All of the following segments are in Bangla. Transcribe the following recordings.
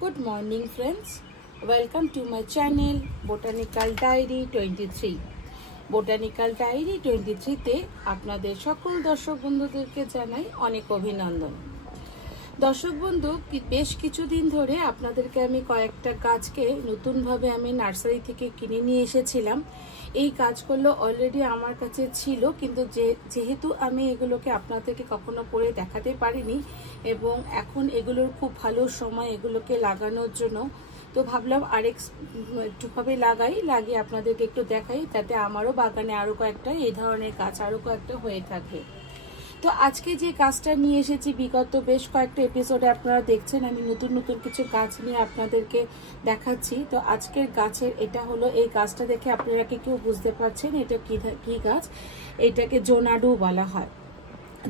Good morning friends, welcome to my channel Botanical Diary 23. Botanical Diary 23 তে আপনাদের সকল দর্শক বন্ধুদেরকে জানাই অনেক অভিনন্দন। দর্শক বন্ধু, বেশ কিছুদিন ধরে আপনাদেরকে আমি কয়েকটা গাছকে নতুনভাবে আমি নার্সারি থেকে কিনে নিয়ে এসেছিলাম। এই গাছগুলো অলরেডি আমার কাছে ছিল, কিন্তু যেহেতু আমি এগুলোকে আপনাদেরকে কখনো পরে দেখাতে পারিনি এবং এখন এগুলোর খুব ভালো সময় এগুলোকে লাগানোর জন্য, তো ভাবলাম একটুভাবে লাগিয়ে আপনাদেরকে একটু দেখাই, যাতে আমারও বাগানে আরো কয়েকটা এই ধরনের গাছ আরো কয়েকটা হয়ে থাকে। তো আজকে যে গাছটা নিয়ে এসেছি, বিগত বেশ কয়েকটা এপিসোডে আপনারা দেখছেন আমি নতুন নতুন কিছু গাছ নিয়ে আপনাদেরকে দেখাচ্ছি। তো আজকের গাছের এটা হলো, এই গাছটা দেখে আপনারা কি কেউ বুঝতে পারছেন এটা কি গাছ? এটাকে জোনাডু বলা হয়।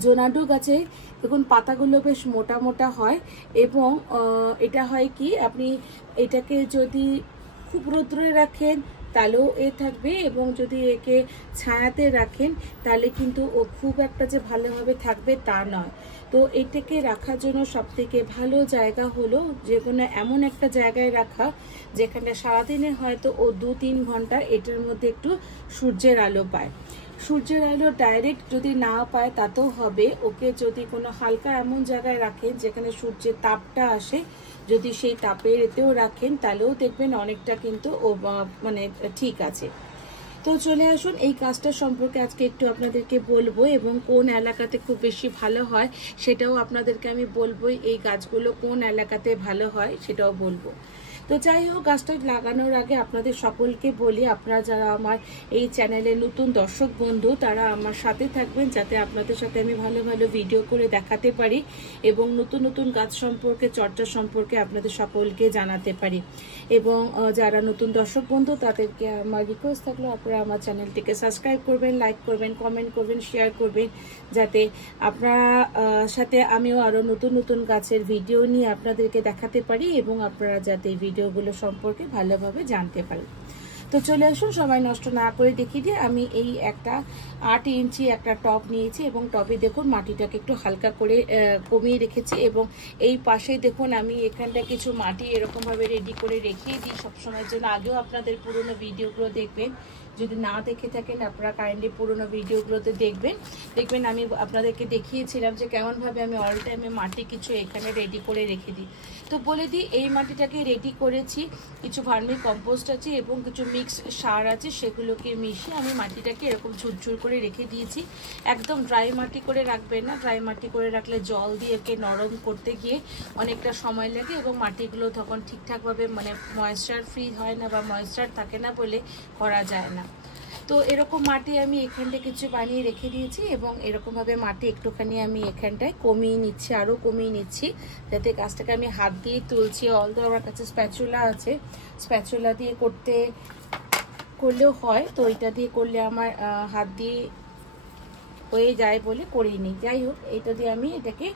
জোনাডু গাছে দেখুন পাতাগুলো বেশ মোটা মোটা হয় এবং এটা হয় কি, আপনি এটাকে যদি খুব রৌদ্রে রাখেন তাহলেও থাকবে, এবং যদি একে ছায়াতে রাখেন তাহলে কিন্তু ও খুব একটা যে ভালোভাবে থাকবে তা নয়। তো এটাকে রাখার জন্য সবথেকে ভালো জায়গা হলো যে কোনো এমন একটা জায়গায় রাখা যেখানে সারাদিনে হয়তো ও 2-3 ঘন্টা এটার মধ্যে একটু সূর্যের আলো পায়। সূর্যের আলো ডাইরেক্ট যদি না পায় তাতেও হবে, ওকে যদি কোনো হালকা এমন জায়গায় রাখেন যেখানে সূর্যের তাপটা আসে, যদি সেই তাপের এতেও রাখেন তাহলেও দেখবেন অনেকটা কিন্তু ও মানে ঠিক আছে। তো চলে আসুন, এই গাছটা সম্পর্কে আজকে একটু আপনাদেরকে বলবো এবং কোন এলাকাতে খুব বেশি ভালো হয় সেটাও আপনাদেরকে আমি বলবো, এই গাছগুলো কোন এলাকাতে ভালো হয় সেটাও বলবো। তো যাই হোক, গাছটা লাগানোর আগে আপনাদের সকলকে বলি, আপনারা যারা আমার এই চ্যানেলের নতুন দর্শক বন্ধু তারা আমার সাথে থাকবেন, যাতে আপনাদের সাথে আমি ভালো ভালো ভিডিও করে দেখাতে পারি এবং নতুন নতুন গাছ সম্পর্কে চর্চা সম্পর্কে আপনাদের সকলকে জানাতে পারি। এবং যারা নতুন দর্শক বন্ধু তাদেরকে আমার রিকোয়েস্ট থাকলো আপনারা আমার চ্যানেলটিকে সাবস্ক্রাইব করবেন, লাইক করবেন, কমেন্ট করবেন, শেয়ার করবেন, যাতে আপনারা সাথে আমিও আরও নতুন নতুন গাছের ভিডিও নিয়ে আপনাদেরকে দেখাতে পারি এবং আপনারা যাতে ভিডিওগুলো সম্পর্কে ভালোভাবে জানতে পারেন। তো চলে আসুন, সময় নষ্ট না করে দেখিয়ে দিয়ে আমি এই একটা 8 ইঞ্চি একটা টব নিয়েছি এবং টবে দেখুন মাটিটাকে একটু হালকা করে কমিয়ে রেখেছি এবং এই পাশে দেখুন আমি এখানটা কিছু মাটি এরকমভাবে রেডি করে রেখে দিই সবসময়ের জন্য। আগেও আপনাদের পুরোনো ভিডিওগুলো দেখবেন, যদি না দেখে থাকেন আপনারা কাইন্ডলি পুরোনো ভিডিওগুলোতে দেখবেন আমি আপনাদেরকে দেখিয়েছিলাম যে কেমনভাবে আমি অল টাইমে মাটি কিছু এখানে রেডি করে রেখে দিই। তো বলে দিই, এই মাটিটাকে রেডি করেছি, কিছু ভার্মি কম্পোস্ট আছে এবং কিছু মিক্স সার আছে, সেগুলোকে মিশিয়ে আমি মাটিটাকে এরকম ঝুরঝুর করে রেখে দিয়েছি। একদম ড্রাই মাটি করে রাখবেন না, ড্রাই মাটি করে রাখলে জল দিয়ে একে নরম করতে গিয়ে অনেকটা সময় লাগে এবং মাটিগুলো তখন ঠিকঠাকভাবে মানে ময়েশ্চার ফ্রি হয় না বা ময়েশ্চার থাকে না বলে করা যায় না। তো এরকম মাটি আমি এখানটায় কিছু বানিয়ে রেখে দিয়েছি এবং এরকমভাবে মাটি একটুখানি আমি এখানটায় কমিয়ে নিচ্ছি, আরও কমিয়ে নিচ্ছি, যাতে গাছটাকে আমি হাত দিয়ে তুলছি। অলদো আমার কাছে স্প্যাচুলা আছে, স্প্যাচুলা দিয়ে করলেও হয়, তো এটা দিয়ে করলে আমার হাত দিয়ে হয়ে যায় বলে করিনি। যাই হোক, এটা দিয়ে আমি এটাকে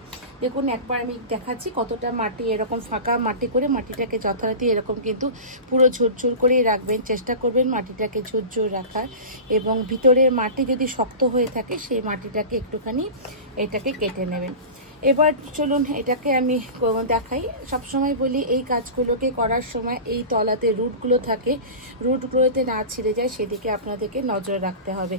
দেখুন একবার আমি দেখাচ্ছি কতটা মাটি, এরকম ফাঁকা মাটি করে মাটিটাকে যথারীতি এরকম কিন্তু পুরো ঝুরঝুর করেই রাখবেন, চেষ্টা করবেন মাটিটাকে ঝুরঝুর রাখার, এবং ভিতরের মাটি যদি শক্ত হয়ে থাকে সেই মাটিটাকে একটুখানি এটাকে কেটে নেবেন। এবার চলুন এটাকে আমি দেখাই। সবসময় বলি এই কাজগুলোকে করার সময় এই তলাতে রুটগুলো থাকে, রুটগুলোতে না ছিঁড়ে যায় সেদিকে আপনাদেরকে নজর রাখতে হবে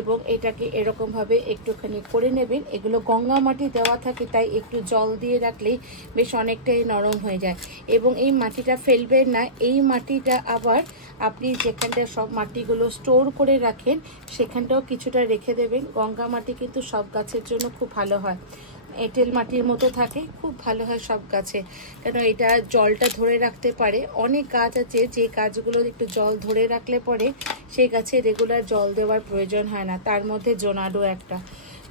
এবং এটাকে এরকমভাবে একটুখানি করে নেবেন। এগুলো গঙ্গা মাটি দেওয়া থাকে তাই একটু জল দিয়ে রাখলেই বেশ অনেকটাই নরম হয়ে যায় এবং এই মাটিটা ফেলবেন না। এই মাটিটা আবার আপনি যেখানটা সব মাটিগুলো স্টোর করে রাখেন সেখানটাও কিছুটা রেখে দেবেন। গঙ্গা মাটি কিন্তু সব গাছের জন্য খুব ভালো হয়, এঁটেল মাটির মতো থাকে, খুব ভালো হয় সব গাছে, কেন এটা জলটা ধরে রাখতে পারে। অনেক গাছ আছে যে গাছগুলো একটু জল ধরে রাখলে পরে সেই গাছে রেগুলার জল দেওয়ার প্রয়োজন হয় না, তার মধ্যে জোনাডো একটা।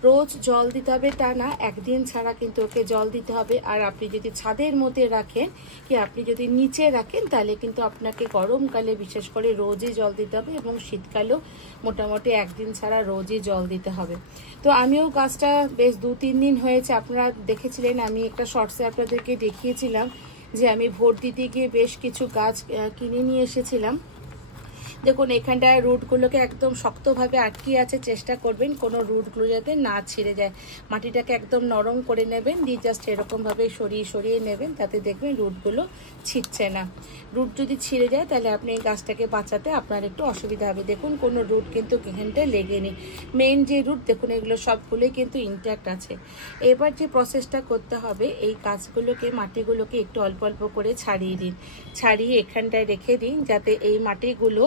রোজ জল দিতে হবে তা না, একদিন ছাড়া কিন্তু ওকে জল দিতে হবে। আর আপনি যদি ছাদের মধ্যে রাখেন কি আপনি যদি নিচে রাখেন তাহলে কিন্তু আপনাকে গরমকালে বিশেষ করে রোজই জল দিতে হবে এবং শীতকালেও মোটামুটি একদিন ছাড়া রোজই জল দিতে হবে। তো আমিও গাছটা বেশ 2-3 দিন হয়েছে, আপনারা দেখেছিলেন আমি একটা শর্টসে আপনাদেরকে দেখিয়েছিলাম যে আমি ভোট দিতে গিয়ে বেশ কিছু গাছ কিনে নিয়ে এসেছিলাম। দেখুন এখানটায় রুটগুলোকে একদম শক্তভাবে আটকে আছে, চেষ্টা করবেন কোনো রুটগুলো যাতে না ছিঁড়ে যায়। মাটিটাকে একদম নরম করে নেবেন, দিয়ে জাস্ট এরকমভাবে সরিয়ে সরিয়ে নেবেন, তাতে দেখবেন রুটগুলো ছিঁড়ছে না। রুট যদি ছিঁড়ে যায় তাহলে আপনি এই গাছটাকে বাঁচাতে আপনার একটু অসুবিধা হবে। দেখুন কোনো রুট কিন্তু এখানটায় লেগে নেই, মেইন যে রুট দেখুন এগুলো সবগুলোই কিন্তু ইনট্যাক্ট আছে। এবার যে প্রসেসটা করতে হবে, এই গাছগুলোকে মাটিগুলোকে একটু অল্প অল্প করে ছাড়িয়ে দিন, ছাড়িয়ে এখানটায় রেখে দিন, যাতে এই মাটিগুলো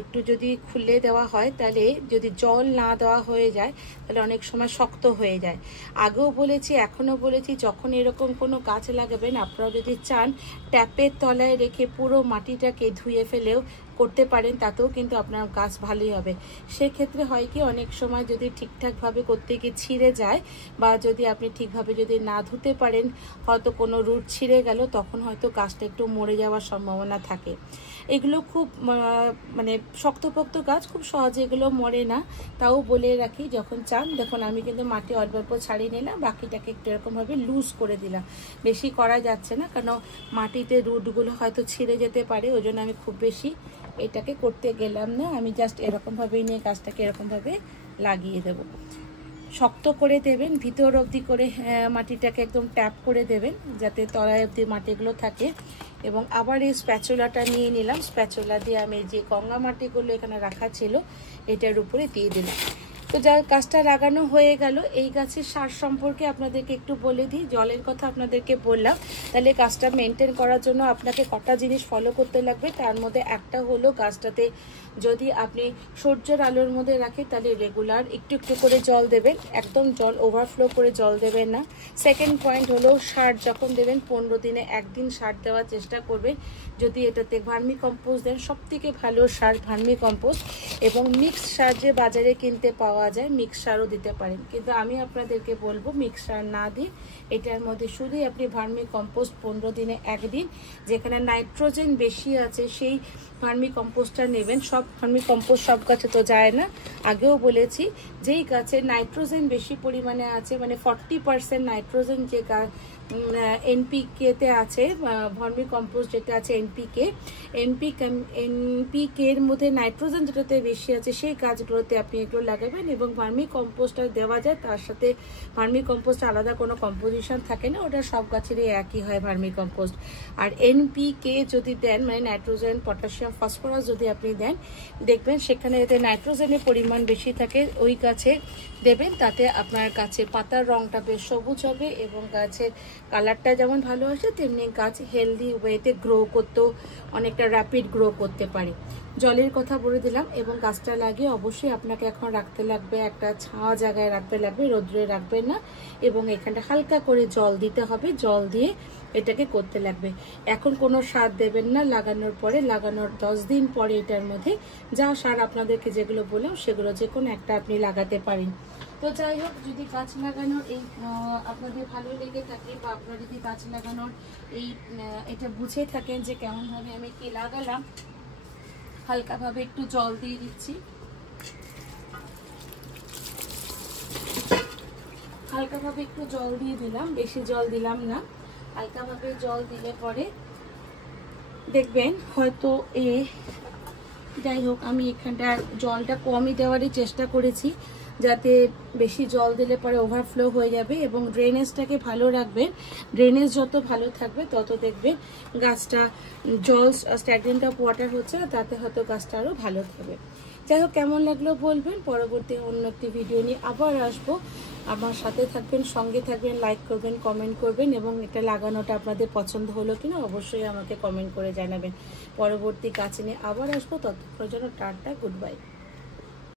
একটু যদি খুলে দেওয়া হয় তাহলে যদি জল না দেওয়া হয়ে যায় তাহলে অনেক সময় শক্ত হয়ে যায়। আগেও বলেছি এখনও বলেছি, যখন এরকম কোনো গাছ লাগাবেন আপনারা যদি চান ট্যাপের তলায় রেখে পুরো মাটিটাকে ধুয়ে ফেলেও করতে পারেন, তাতেও কিন্তু আপনার গাছ ভালোই হবে। সেক্ষেত্রে হয় কি অনেক সময় যদি ঠিকঠাকভাবে করতে গিয়ে ছিঁড়ে যায় বা যদি আপনি ঠিকভাবে যদি না ধুতে পারেন, হয়তো কোনো রুট ছিঁড়ে গেল, তখন হয়তো গাছটা একটু মরে যাওয়ার সম্ভাবনা থাকে। এগুলো খুব মানে শক্তপোক্ত গাছ, খুব সহজে এগুলো মরে না। তাও বলে রাখি যখন চান, দেখুন আমি কিন্তু মাটি অল্প অল্প ছাড়িয়ে নিলাম, বাকিটাকে একটু এরকমভাবে লুজ করে দিলাম, বেশি করা যাচ্ছে না কারণ মাটিতে রুটগুলো হয়তো ছিঁড়ে যেতে পারে, ওই জন্য আমি খুব বেশি এটাকে করতে গেলাম না। আমি জাস্ট এরকমভাবেই নিয়ে গাছটাকে এরকমভাবে লাগিয়ে দেব। শক্ত করে দেবেন, ভিতর অবধি করে মাটিটাকে একদম ট্যাপ করে দেবেন যাতে তলায় অবধি মাটিগুলো থাকে। এবং আবার এই স্প্যাচুলাটা নিয়ে নিলাম, স্প্যাচুলা দিয়ে আমি যে গঙ্গা মাটিগুলো এখানে রাখা ছিল এটার উপরে দিয়ে দিলাম। তো যা গাছটা লাগানো হয়ে গেল, এই গাছের সার সম্পর্কে আপনাদেরকে একটু বলে দিই। জলের কথা আপনাদেরকে বললাম, তাহলে গাছটা মেনটেন করার জন্য আপনাকে কটা জিনিস ফলো করতে লাগবে। তার মধ্যে একটা হলো গাছটাতে যদি আপনি সূর্যের আলোর মধ্যে রাখেন তাহলে রেগুলার একটু একটু করে জল দেবেন, একদম জল ওভারফ্লো করে জল দেবেন না। সেকেন্ড পয়েন্ট হলো সার যখন দেবেন 15 দিনে একদিন সার দেওয়ার চেষ্টা করবেন। যদি এটাতে ভার্মি কম্পোস্ট দেন সবথেকে ভালো সার ভার্মি কম্পোস্ট, এবং মিক্স সার যে বাজারে কিনতে পাওয়া যায় মিক্স সারও দিতে পারেন, কিন্তু আমি আপনাদেরকে বলবো মিক্স সার না দিই, এটার মধ্যে শুধুই আপনি ভার্মি কম্পোস্ট 15 দিনে একদিন, যেখানে নাইট্রোজেন বেশি আছে সেই ভার্মি কম্পোস্টটা নেবেন। সব ভার্মি কম্পোস্ট সব গাছে তো যায় না, আগেও বলেছি যেই গাছে নাইট্রোজেন বেশি পরিমাণে আছে, মানে 40% নাইট্রোজেন যে এনপিকেতে আছে, ভার্মি কম্পোস্ট যেটা আছে এনপিকে এর মধ্যে নাইট্রোজেন যেটাতে বেশি আছে সেই গাছগুলোতে আপনি এগুলো লাগাবেন। এবং ভার্মি কম্পোস্টটা দেওয়া যায়, তার সাথে ভার্মি কম্পোস্ট আলাদা কোনো কম্পোজিশন থাকে না, ওটা সব গাছেরই একই হয় ভার্মি কম্পোস্ট। আর এনপিকে যদি দেন, মানে নাইট্রোজেন পটাশিয়াম ফসফরাস যদি আপনি দেন, দেখবেন সেখানে এতে নাইট্রোজেনের পরিমাণ বেশি থাকে, ওই গাছে দেবেন, তাতে আপনার গাছের পাতার রংটা বেশ সবুজ হবে এবং গাছের কালারটা যেমন ভালো আসে তেমনি গাছ হেলদি ওয়েতে গ্রো করতেও অনেকটা র্যাপিড গ্রো করতে পারে। জলের কথা বলে দিলাম। এবং গাছটা লাগিয়ে অবশ্যই আপনাকে এখন রাখতে লাগবে একটা ছাওয়া জায়গায় রাখতে লাগবে, রোদ্রে রাখবেন না, এবং এখানটা হালকা করে জল দিতে হবে, জল দিয়ে এটাকে করতে লাগবে। এখন কোনো সার দেবেন না, লাগানোর পরে, লাগানোর 10 দিন পরে এটার মধ্যে যা সার আপনাদেরকে যেগুলো বললাম সেগুলো যে কোনো একটা আপনি লাগাতে পারেন। তো যাই হোক, যদি গাছ লাগানোর এই আপনাদের ভালো লেগে থাকে বা আপনারা যদি গাছ লাগানোর এটা বুঝে থাকেন যে কেমনভাবে আমি কি লাগালাম, হালকাভাবে একটু জল দিয়ে দিচ্ছি, হালকাভাবে একটু জল দিয়ে দিলাম, বেশি জল দিলাম না, হালকাভাবে জল দিলে পরে দেখবেন হয়তো যাই হোক আমি এখানটা জলটা কমই দেওয়ারই চেষ্টা করেছি, যাতে বেশি জল দিলে পরে ওভারফ্লো হয়ে যাবে। এবং ড্রেনেজটাকে ভালো রাখবেন, ড্রেনেজ যত ভালো থাকবে তত দেখবেন গাছটা জল স্ট্যাগনেন্ট অফ ওয়াটার হচ্ছে না, তাতে হয়তো গাছটা আরও ভালো থাকবে। যাই হোক, কেমন লাগলো বলবেন। পরবর্তী অন্য একটি ভিডিও নিয়ে আবার আসবো, আমার সাথে থাকবেন, সঙ্গে থাকবেন, লাইক করবেন, কমেন্ট করবেন, এবং এটা লাগানোটা আপনাদের পছন্দ হলো কিনা অবশ্যই আমাকে কমেন্ট করে জানাবেন। পরবর্তী গাছ নিয়ে আবার আসবো, ততক্ষণের জন্য টাটা, গুড বাই।